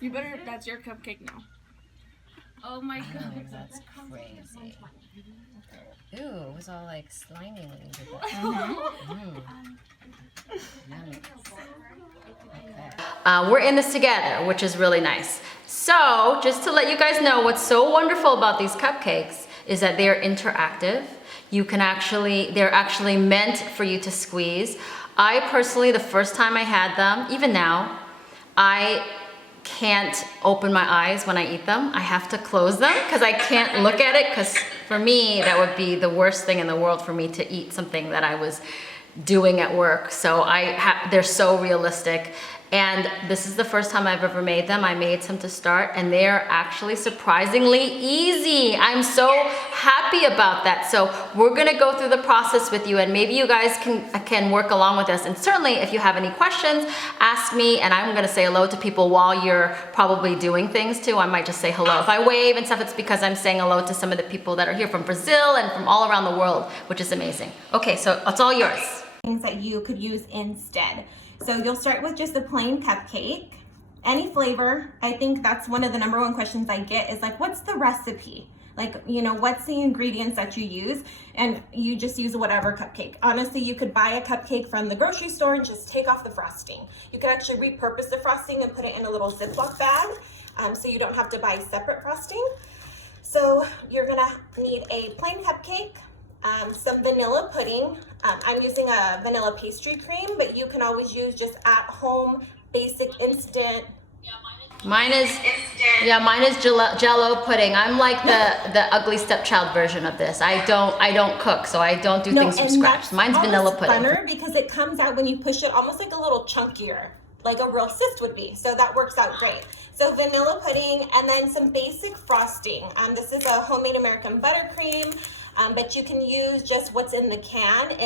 You better, that's your cupcake now. Oh my god. Oh, that's crazy. Ooh, it was all like slimy when you did that. Yummy. Okay. We're in this together, which is really nice. So, just to let you guys know, what's so wonderful about these cupcakes is that they're interactive. You can they're actually meant for you to squeeze. I personally, the first time I had them, even now, I can't open my eyes when I eat them. I have to close them because I can't look at it, because for me, that would be the worst thing in the world for me to eat something that I was doing at work. So they're so realistic. And this is the first time I've ever made them. I made some to start, and they're actually surprisingly easy. I'm so happy about that. So we're gonna go through the process with you, and maybe you guys can work along with us. And certainly if you have any questions, ask me, and I'm gonna say hello to people while you're probably doing things too. I might just say hello. If I wave and stuff, it's because I'm saying hello to some of the people that are here from Brazil and from all around the world, which is amazing. Okay, so it's all yours. Things that you could use instead. So you'll start with just a plain cupcake, any flavor. I think that's one of the #1 questions I get is like, what's the recipe? Like, you know, what's the ingredients that you use? And you just use whatever cupcake. Honestly, you could buy a cupcake from the grocery store and just take off the frosting. You could actually repurpose the frosting and put it in a little Ziploc bag, so you don't have to buy separate frosting. So you're gonna need a plain cupcake, some vanilla pudding. I'm using a vanilla pastry cream, but you can always use just at home basic instant. Mine is Jello pudding. I'm like the ugly stepchild version of this. I don't cook, so I don't do things from scratch. Mine's vanilla pudding. Funner because it comes out when you push it almost like a little chunkier, like a real cyst would be. So that works out great. So vanilla pudding, and then some basic frosting. This is a homemade American buttercream, but you can use just what's in the can.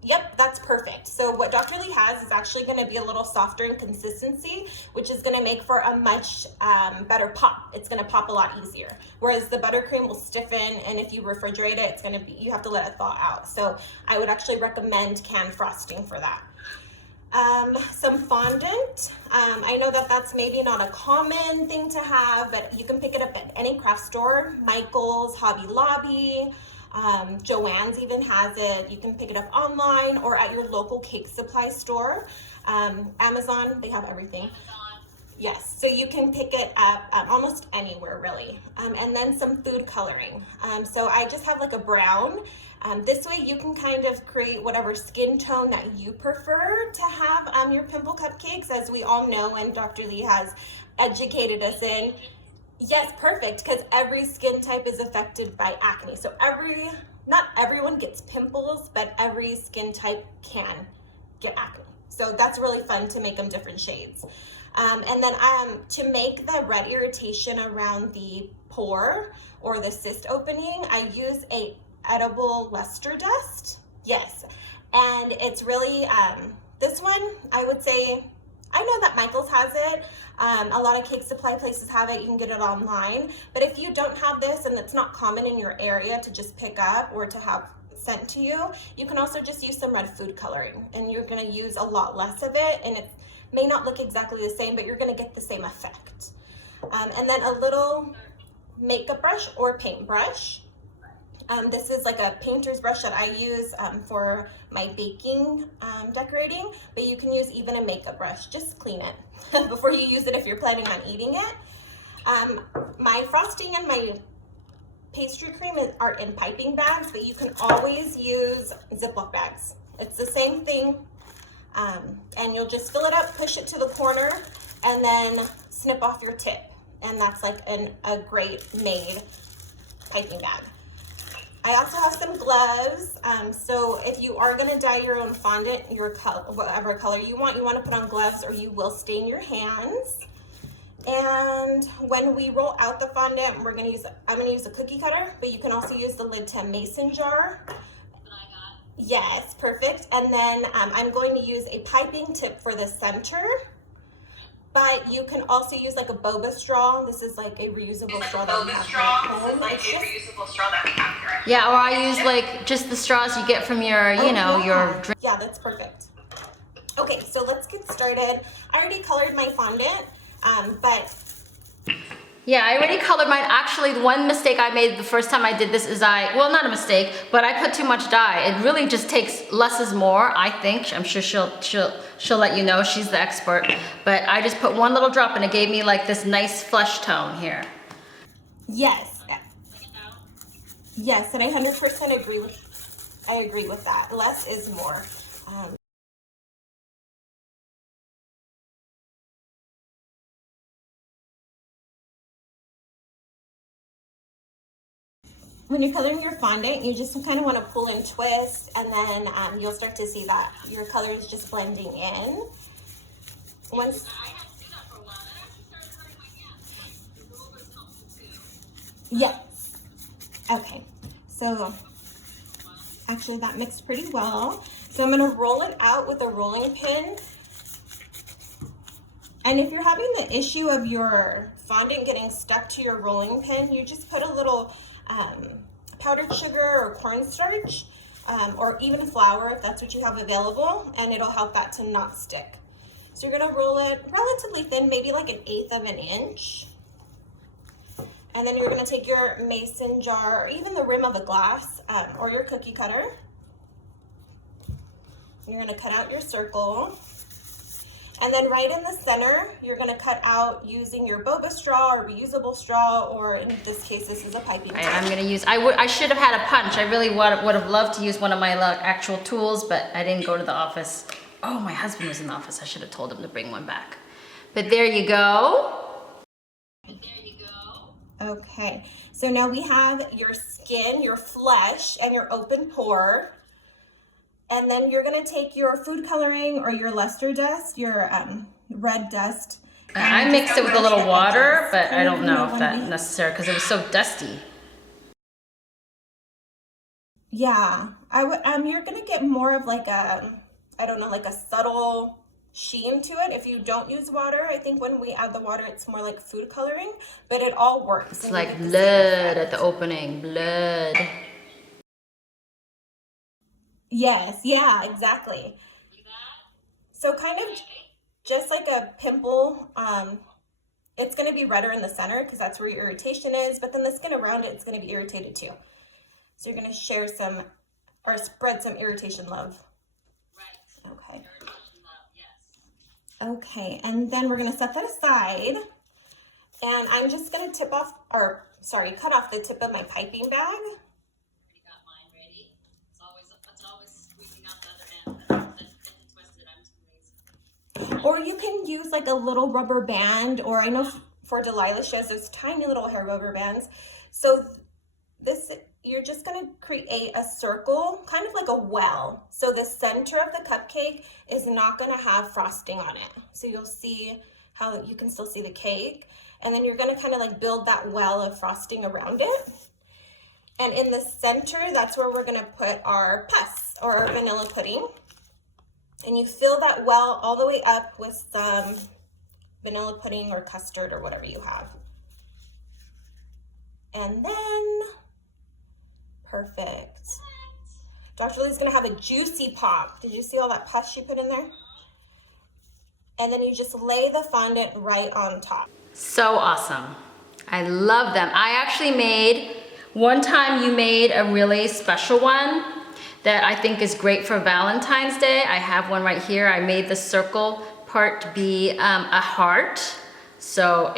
Yep, that's perfect. So what Dr. Lee has is actually going to be a little softer in consistency, which is going to make for a much better pop. It's going to pop a lot easier. Whereas the buttercream will stiffen, and if you refrigerate it, it's going to be, you have to let it thaw out. So I would actually recommend canned frosting for that. Some fondant. I know that that's maybe not a common thing to have, but you can pick it up at any craft store. Michael's, Hobby Lobby, Joann's even has it. You can pick it up online or at your local cake supply store. Amazon, they have everything. Yes, so you can pick it up almost anywhere really. And then some food coloring. So I just have like a brown. This way you can kind of create whatever skin tone that you prefer to have your pimple cupcakes, as we all know and Dr. Lee has educated us in. Yes, perfect, because every skin type is affected by acne. So not everyone gets pimples, but every skin type can get acne. So that's really fun to make them different shades. And then to make the red irritation around the pore or the cyst opening, I use a edible luster dust. Yes, and it's really, this one, I would say, I know that Michael's has it. A lot of cake supply places have it. You can get it online. But if you don't have this and it's not common in your area to just pick up or to have sent to you, you can also just use some red food coloring, and you're going to use a lot less of it, and it may not look exactly the same, but you're going to get the same effect. And then a little makeup brush or paintbrush. This is like a painter's brush that I use for my baking decorating, but you can use even a makeup brush. Just clean it before you use it if you're planning on eating it. My frosting and my pastry cream are in piping bags, but you can always use Ziploc bags. It's the same thing, and you'll just fill it up, push it to the corner, and then snip off your tip, and that's like a great made piping bag. I also have some gloves. So if you are going to dye your own fondant, whatever color you want to put on gloves, or you will stain your hands. And when we roll out the fondant, I'm going to use a cookie cutter, but you can also use the lid to a mason jar. Yes, perfect. And then I'm going to use a piping tip for the center. But you can also use like a boba straw. This is like a reusable straw that we have at home. Yeah, or I use like just the straws you get from your, your drink. Yeah, that's perfect. Okay, so let's get started. I already colored my fondant. But Yeah, I already colored mine. Actually, the one mistake I made the first time I did this is well, not a mistake, but I put too much dye. It really just takes less is more, I think. I'm sure she'll let you know. She's the expert. But I just put one little drop and it gave me like this nice flesh tone here. yes. Yes, and I 100% agree with that. Less is more. When you're coloring your fondant, you just kind of want to pull and twist, and then you'll start to see that your color is just blending in. Once, yes. Okay. So actually that mixed pretty well. So I'm going to roll it out with a rolling pin. And if you're having the issue of your fondant getting stuck to your rolling pin, you just put a little powdered sugar or cornstarch, or even flour if that's what you have available, and it'll help that to not stick. So you're gonna roll it relatively thin, maybe like 1/8 of an inch. And then you're gonna take your mason jar, or even the rim of a glass, or your cookie cutter. You're gonna cut out your circle. And then right in the center, you're gonna cut out using your boba straw or reusable straw, or in this case, this is a piping tip. I'm gonna use, I should have had a punch. I really would have loved to use one of my actual tools, but I didn't go to the office. Oh, my husband was in the office. I should have told him to bring one back. But there you go. Okay, so now we have your skin, your flesh, and your open pore. And then you're gonna take your food coloring or your luster dust, your red dust. I mixed it with a little water, but I don't know if that's necessary because it was so dusty. Yeah, you're gonna get more of like a, I don't know, like a subtle sheen to it if you don't use water. I think when we add the water, it's more like food coloring, but it all works. It's like blood at the opening, blood. Yes, yeah, exactly. So kind of just like a pimple, it's going to be redder in the center because that's where your irritation is, but then the skin around it is going to be irritated too. So you're going to share some, or spread some irritation love. Right. Okay. Okay, and then we're going to set that aside, and I'm just going to cut off the tip of my piping bag. Or you can use like a little rubber band, or I know for Delilah, she has those tiny little hair rubber bands. So you're just gonna create a circle, kind of like a well. So the center of the cupcake is not gonna have frosting on it. So you'll see how you can still see the cake. And then you're gonna kind of like build that well of frosting around it. And in the center, that's where we're gonna put our pus or our vanilla pudding. And you fill that well all the way up with some vanilla pudding or custard or whatever you have. And then, perfect. Dr. Lee's gonna have a juicy pop. Did you see all that pus she put in there? And then you just lay the fondant right on top. So awesome. I love them. I actually one time you made a really special one that I think is great for Valentine's Day. I have one right here. I made the circle part to be a heart. So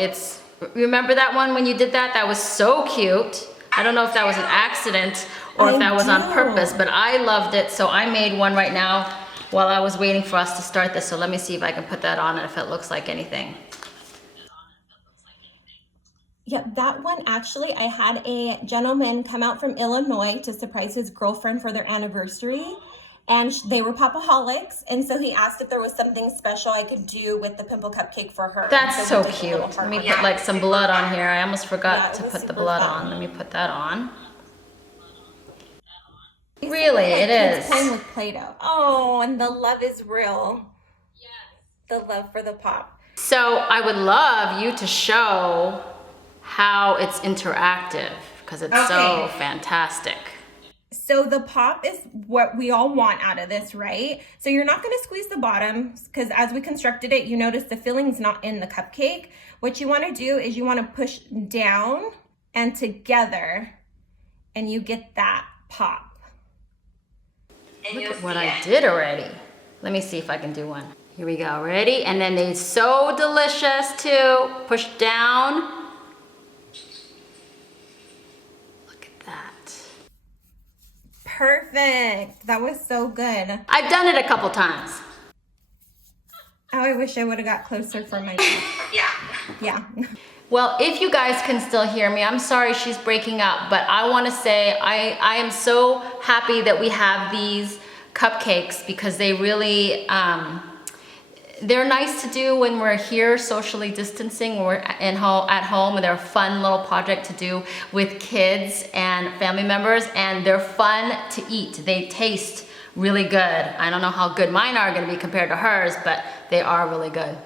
remember that one when you did that? That was so cute. I don't know if that was an accident or if that was on purpose, but I loved it. So I made one right now while I was waiting for us to start this. So let me see if I can put that on and if it looks like anything. Yeah, that one actually, I had a gentleman come out from Illinois to surprise his girlfriend for their anniversary, and they were popaholics, and so he asked if there was something special I could do with the pimple cupcake for her. That's so cute. Let me put like some blood on here. I almost forgot to put the blood on. Let me put that on. Really, it is. It's playing with Play-Doh. Oh, and the love is real. Yes. The love for the pop. So I would love you to show how it's interactive because it's so fantastic. So the pop is what we all want out of this, right? So you're not going to squeeze the bottom because as we constructed it, you notice the filling's not in the cupcake. What you want to do is you want to push down and together, and you get that pop. Look at what I did already. Let me see if I can do one. Here we go, ready? And then they're so delicious too. Push down. Perfect. That was so good. I've done it a couple times. Oh, I wish I would have got closer for my Yeah. Well, if you guys can still hear me, I'm sorry she's breaking up, but I want to say I am so happy that we have these cupcakes because they really, they're nice to do when we're here socially distancing, when we're at home, and they're a fun little project to do with kids and family members, and they're fun to eat. They taste really good. I don't know how good mine are going to be compared to hers, but they are really good.